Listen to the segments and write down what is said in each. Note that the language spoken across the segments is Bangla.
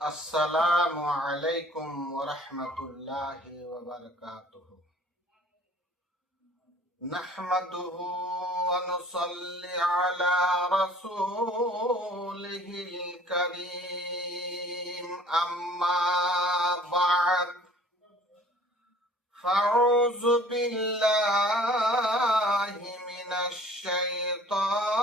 আসসালামু আলাইকুম ওরহমতুল্লাহ ওবরকাতুহ نحمده ونصلي على رسوله الكريم أما بعد فأعوذ بالله من الشيطان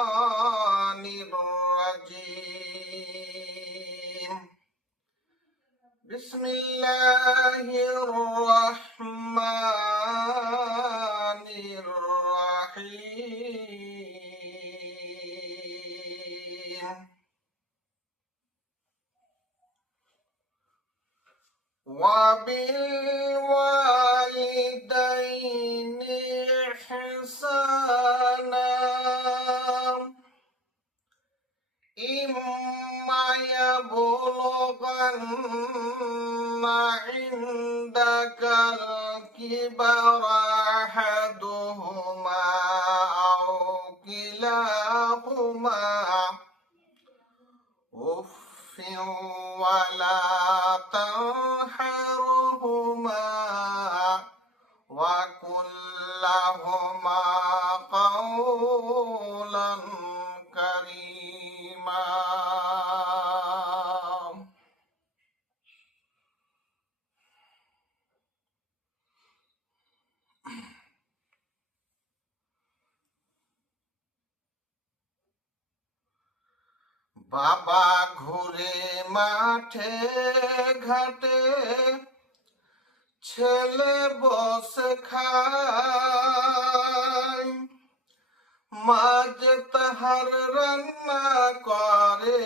بسم الله الرحمن الرحيم. وبالوالدين إحسانا عندك الكبر أحدهما أو كلاهما أف ولا تنحرهما وقل لهما বাবা ঘুরে মাঠে ঘাটে, ছেলে বসে খায়। মাঝ তাহার রান্না করে,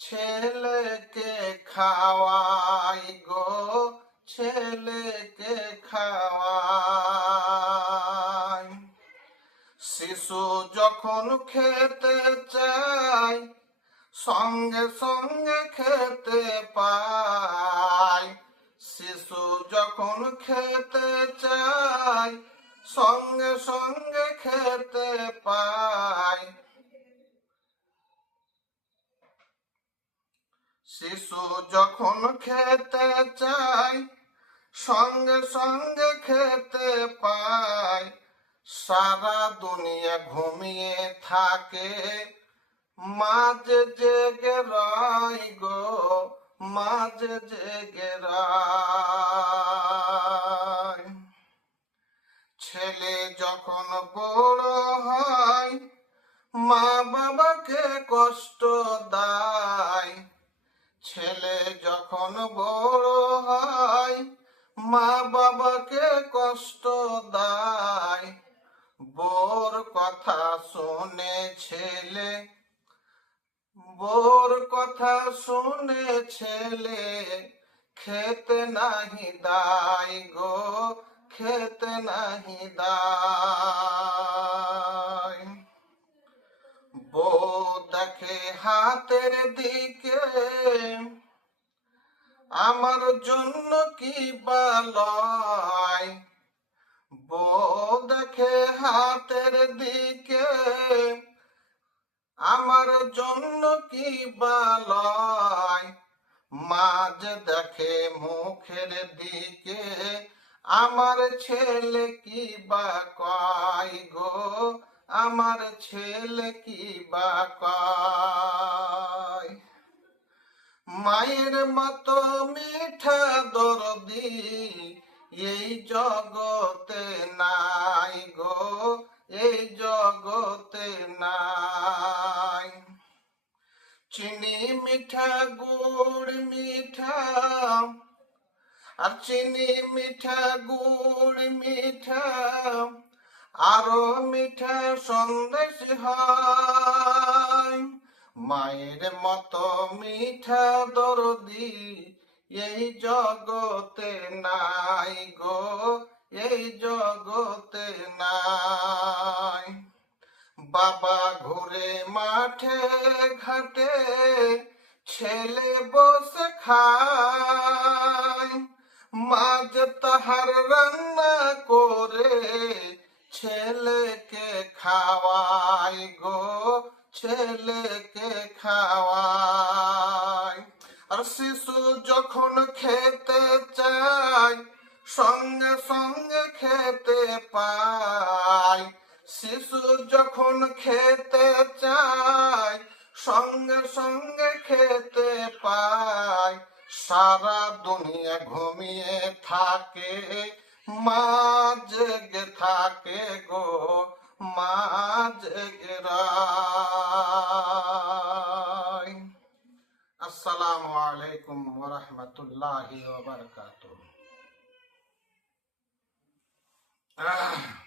ছেলেকে খাওয়াই গো, ছেলেকে খাওয়াই। শিশু যখন খেতে চায়, সঙ্গে সঙ্গে খেতে পায়। শিশু যখন খেতে চায়, সঙ্গে সঙ্গে খেতে পায়। শিশু যখন খেতে চায়, সঙ্গে সঙ্গে খেতে পায়। সারা দুনিয়া ঘুমিয়ে থাকে। মাঝে জেগে রাই গো, মাঝে জেগে রাই ছেলে যখন বড় হয়, মা বাবাকে কষ্ট দেয়। ছেলে যখন কথা শুনে ছেলে বোর কথা শুনে ছেলে খেতে নাহি দায় গো খেতে নাহি দায় বউ দেখে হাতের দিকে, আমার জন্য কি বালয় দেখে হাতের দিকে, আমার জন্য কি বালয় মাঝ দেখে মুখের দিকে, আমার ছেলে কি বা কয় গো? আমার ছেলে কি বা কয়? মায়ের মতো মিঠা দরদি, এই জগতে চিনি মিঠা, গুড় মিঠা। আর চিনি মিঠা, গুড় মিঠা। আরও মিঠা সন্দেশ হয়। মায়ের মতো মিঠা দরদি এই জগতে নাই গো, এই জগতে নাই। বাবা ঘুরে মাঠে ঘাটে ছেলে বসে খায়। মাঝ তাহার রান্না করে ছেলেকে খাওয়াই গো, ছেলেকে খাওয়াই আর শিশু যখন খেতে চায়, সঙ্গে সঙ্গে খেতে পায়। শিশু যখন খেতে চায়, সঙ্গে সঙ্গে খেতে পায়। সারা দুনিয়া ঘুমিয়ে থাকে, মা জেগে থাকে গো, মা জেগে আসসালামু আলাইকুম ওয়া রাহমাতুল্লাহি ওয়া আহ